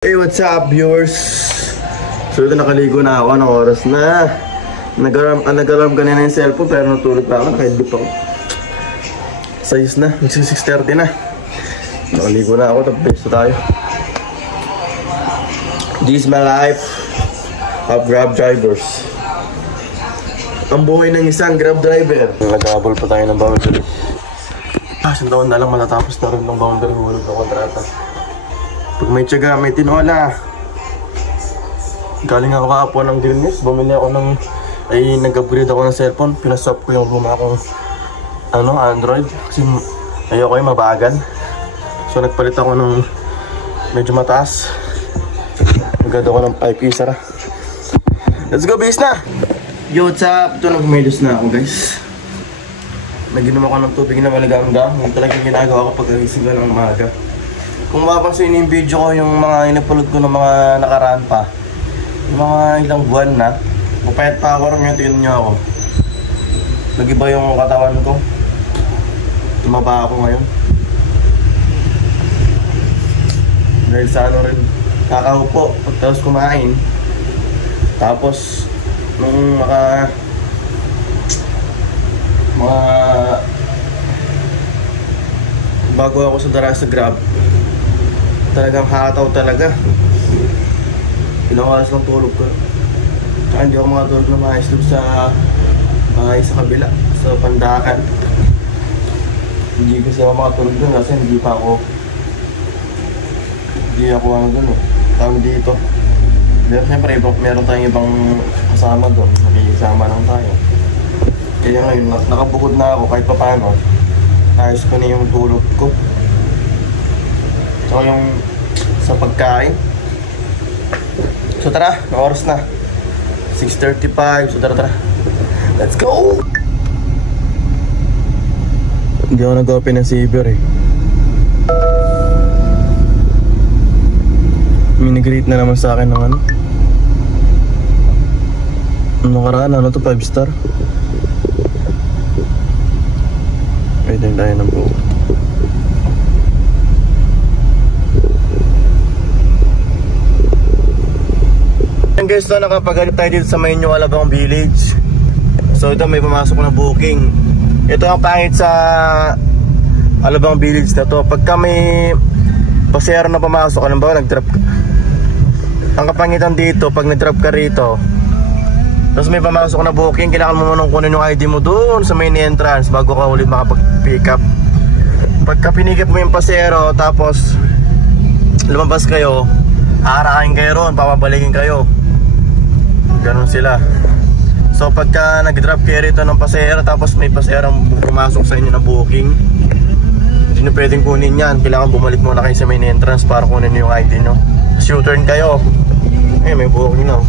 Hey, what's up viewers? So ito, nakaligo na ako. Anong oras na? Nag-alarm kanina yung cellphone pero natulog pa ako. Nakaidlip ako. Sayos na, 6:30 na. Nakaligo na ako, tapos tayo. This is my life of Grab drivers. Ang buhay ng isang Grab driver. Nag-abol pa tayo ng boundary. Isang taon na lang matatapos na rin ng boundary. Hulog ng kontrata. Pag may tiyaga, may tinola. Galing ako kahapon ng Greenwich. Bumili ako ng... nag-upgrade ako ng cellphone. Pinaswap ko yung luma akong Android. Kasi ayoko yung mabagal. So nagpalit ako ng medyo mataas. Nagad ako ng 5 Sara. Let's go, bis na! Yo, what's up? Ito, nag-medios na ako, guys. Nag-inom ako ng tubig na malagamgam. Yung talagang ginagawa ko pag-agising ko ng umaga. Kung mapapansin yung video ko, yung mga inapulot ko ng mga nakaraan pa, yung mga ilang buwan na, mapayat pa ako rin, tingnan nyo ako. Nag-iba yung katawan ko. Tumaba ako ngayon. Dahil sa rin, kakaupo, pagtapos kumain. Tapos, nung bago ako sa dara sa Grab, talagang hataw talaga. Ilang oras lang tulog ko. Saka hindi ako makatulog na maayos doon sa bahay sa kabila, sa Pandakan. Hindi kasi ako makatulog doon kasi hindi ako doon eh. Tawag dito. Pero siyempre meron tayong ibang kasama doon. Nakikisama lang tayo. Kaya ngayon, nakabukod na ako kahit pa paano. Ayos ko na yung tulog ko. So yung sa pagkain. So tara, na oras na 6:35. So tara, let's go! Hindi ako nag-open ng saver eh. Minigreet na naman sa akin ng nakaraan, to 5 star. Pwede tayo ng buo. Guys, so nakapaghalip tayo dito sa may New Alabang Village. So ito, may pumasok na booking. Ito ang pangit sa Alabang Village na to. Pagka may pasero na pumasok, alam ba, nag-drop ka. Ang kapangitan dito, pag nag-drop ka rito, tapos may pumasok na booking, kailangan mo munang kunin yung ID mo doon sa main entrance bago ka ulit makapag-pick up. Pagka pinikip mo yung pasero, tapos lumabas kayo, aarakain kayo ron, papabalikin kayo. Ganon sila. So pagka nag-drop kayo rito ng pasero, tapos may paserong pumasok sa inyo na booking, hindi nyo pwedeng kunin yan. Kailangan bumalik muna kayo sa main entrance para kunin yung ID nyo. U-turn kayo. May booking na.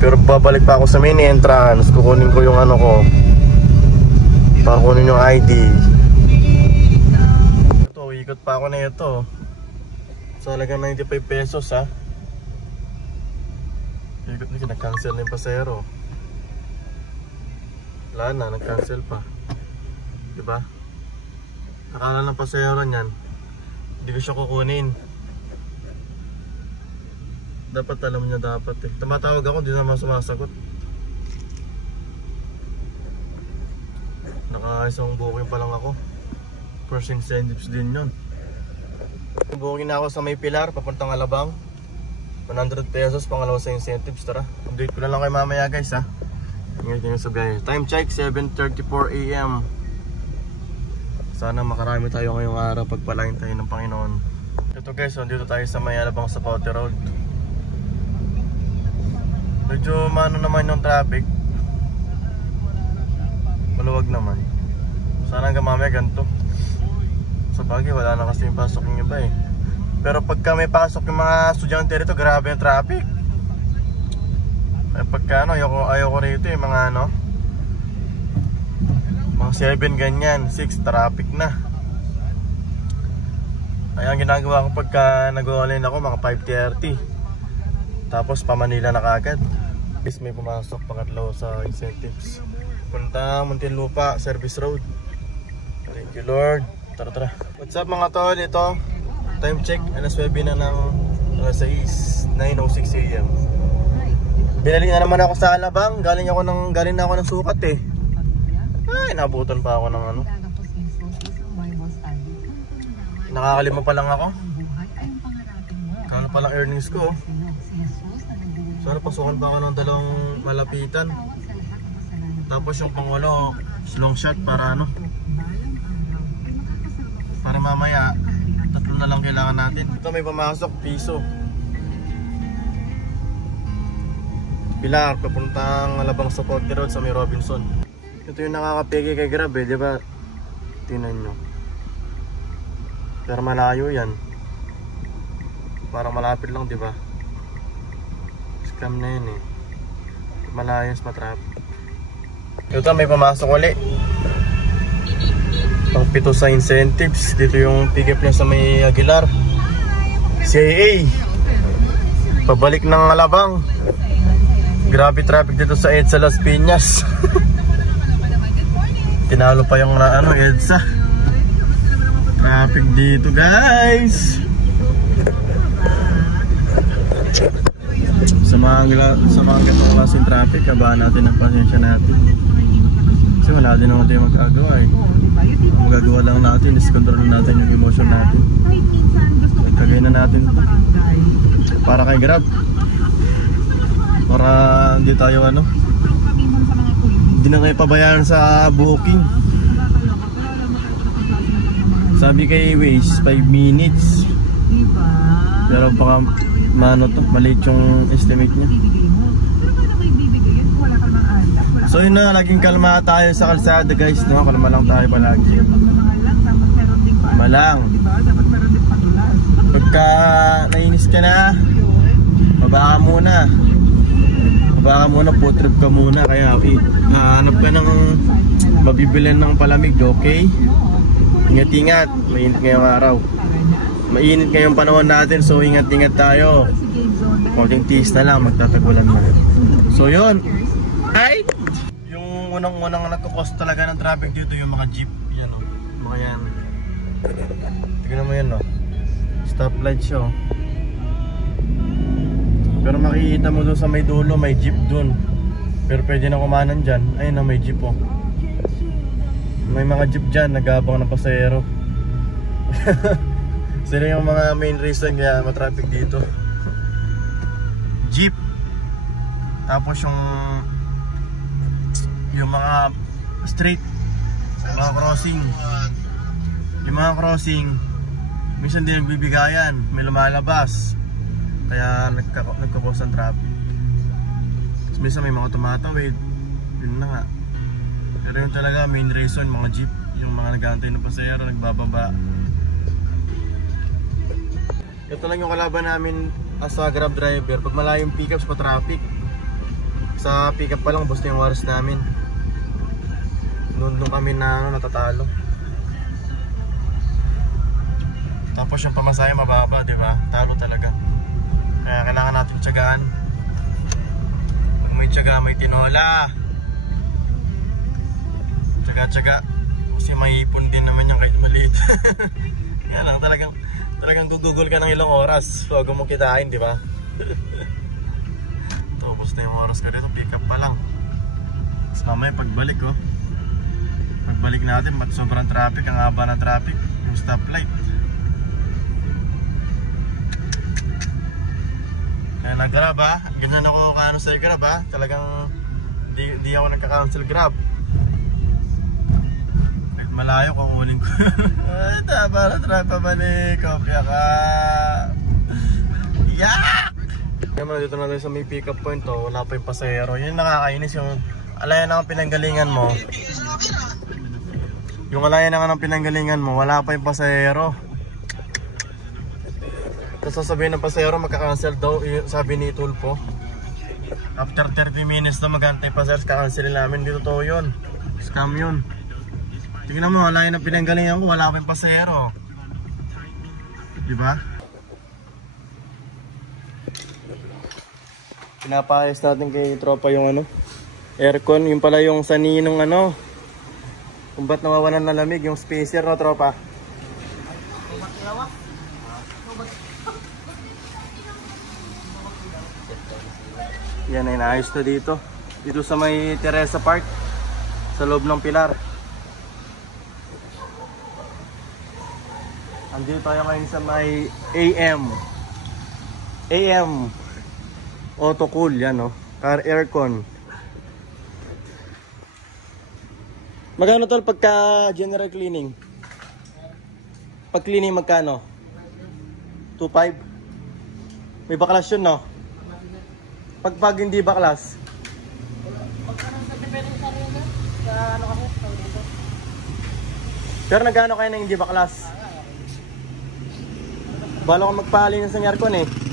Pero babalik pa ako sa main entrance, kukunin ko yung ko para kunin yung ID. Ito, ikot pa ako na ito. So halagang 95 pesos ha. Ikot na, nag-cancel na yung pasero. Wala na, nag-cancel pa. Diba? Nakala ng pasero niyan, hindi ko siya kukunin. Dapat alam niya dapat eh. Tumatawag ako, hindi naman sumasagot. Naka-isang booking pa lang ako. First incentives din yun. Booking na ako sa may Pilar, papuntang Alabang. 100 pesos, pangalawa sa incentives. Tara, update ko na lang kayo mamaya guys ha. Ingat sa biyahe. Time check, 7:34 AM. Sana makarami tayo ngayong araw pagpalain tayo ng Panginoon. Ito guys, dito tayo sa may Alabang sa Sapote Road. Medyo mano naman yung traffic. Maluwag naman. Sana hanggang mamaya ganito. Sa bagay, wala na kasi yung pasok yung iba eh. Pero pagka may pasok yung mga estudyante rito, grabe yung traffic. Pagka ayoko rito yung mga mga 7 ganyan, 6 traffic na. Ay ang ginagawa ko pagka nag-online ako, mga 5:30. Tapos pa Manila na kagad. Bis may pumasok pangatlo sa incentives. Punta Muntinlupa, Service Road. Thank you Lord. Tara. What's up mga tol? Ito Time check, alas 9 na ng alas 6, 9:06 AM. Binalik na naman ako sa Alabang. Galing na ako ng sukat eh. Ay, nabutan pa ako ng ano. Nakakalima pa lang ako. Kano pa lang earnings ko. Sana pasukan pa ako ng dalawang malapitan. Tapos yung pang-walo, long shot para ano. Para mamaya, 3 na lang kailangan natin. Ito may pumasok, piso. Pilar, papuntang Alabang sa Forte Road sa may Robinson. Ito yung nakakapeke kay Grab eh, di ba? Tingnan nyo. Pero malayo yan. Parang malapit lang, di ba? Scam na yun eh. Malayo mas matrapik. Ito may pumasok ulit. Pang 7 sa incentives. Dito yung pick up niya sa may Aguilar. CIA. Pabalik ng Alabang. Grabe traffic dito sa EDSA Las Piñas. Tinalo pa yung EDSA. Traffic dito guys. Sa mga ganitong klaseng traffic, kabahan natin ang pasensya natin. Kasi wala din naman tayo magagawa eh. Ang magagawa lang natin is control natin yung emotion natin. Kagay na natin para kay Grab. Para hindi tayo hindi na tayo pabayaan sa booking. Sabi kay Waze 5 minutes. Pero baka maliit yung estimate niya. So yun na, laging kalma tayo sa kalsada guys, no? Kalma lang tayo palagi. Kalma lang. Pagka nainis ka na, baba ka muna, food trip ka muna. Kaya hanap ka ng mabibilan ng palamig, okay? Ingat-ingat, mainit ngayong araw. Mainit ngayong panahon natin, so ingat-ingat tayo. Konting tiis na lang, magtatagulan na. So yun. Ay! Yung unang nagkakos talaga ng traffic dito, yung mga jeep. Yan o, mga yan. Tignan mo yan o. Stoplight siya o. Pero makikita mo doon sa may dulo, may jeep doon. Pero pwede na kumanan dyan. Ayun na, may jeep o. May mga jeep dyan, nag-aabang ng pasahero. Sila yung mga main reason kaya matraffic dito. Jeep. Tapos yung mga street, mga crossing. Yung mga crossing, minsan din nagbibigayan, may lumalabas. Kaya nagkakos ang traffic. Minsan may mga tumatawid. Yun na nga. Pero yun talaga main reason, mga jeep. Yung mga nag-aantay ng pasahero, nagbababa. Ito lang yung kalaban namin as a Grab driver. Pag malayong pickups pa traffic, sa pickup pa lang basta yung oras namin. Doon kami natatalo. Tapos yung pamasahe mababa, di ba? Talo talaga. Kaya kailangan natin tiyagaan. Pag may tiyaga, may tinola. Tiyaga. Kasi may ipon din naman yung kahit maliit. Yan lang, talagang gugugol ka ng ilang oras bago mo kitain, di ba? Tapos na yung oras ka dito, pick up pa lang. Tapos mamaya pagbalik pagbalik natin, sobrang traffic, ang haba ng traffic, yung stoplight. Kaya nag-Grab ganyan ako kaano sa Grab talagang di ako nagka-cancel Grab. Kahit malayo kung uling ko. Ay, para try pa ba ni kopya ka? Yak! Kaya dito na tayo sa may pick up point wala pa yung pasahero. Yun nakakainis yung alayan ng pinanggalingan mo. Yung alayan ng pinanggalingan mo, wala pa yung pasahero. Tapos sasabihin ng pasahero magka-cancel daw, sabi ni Tulpo. After 30 minutes na mag-antay pasahero, kakancel namin. Hindi totoo yun. Scam yun. Tingnan mo, wala yun ang pinanggalingan ko, wala pa yung pasahero. Diba? Pinapayos natin kay tropa yung aircon. Yung pala yung saninong kung ba't nawawalan ng lamig, yung spacer tropa. Yan ay naayos na dito. Dito sa may Teresa Park. Sa loob ng pilar. Andito tayo ngayon sa may AM auto cool yan, no? Car aircon. Magkano tol pagka general cleaning? Pag cleaning magkano? 2.5. May baklas yun, no? Pag hindi baklas pero nagkano kayo na hindi baklas? Bala ko magpahali ng aircon eh.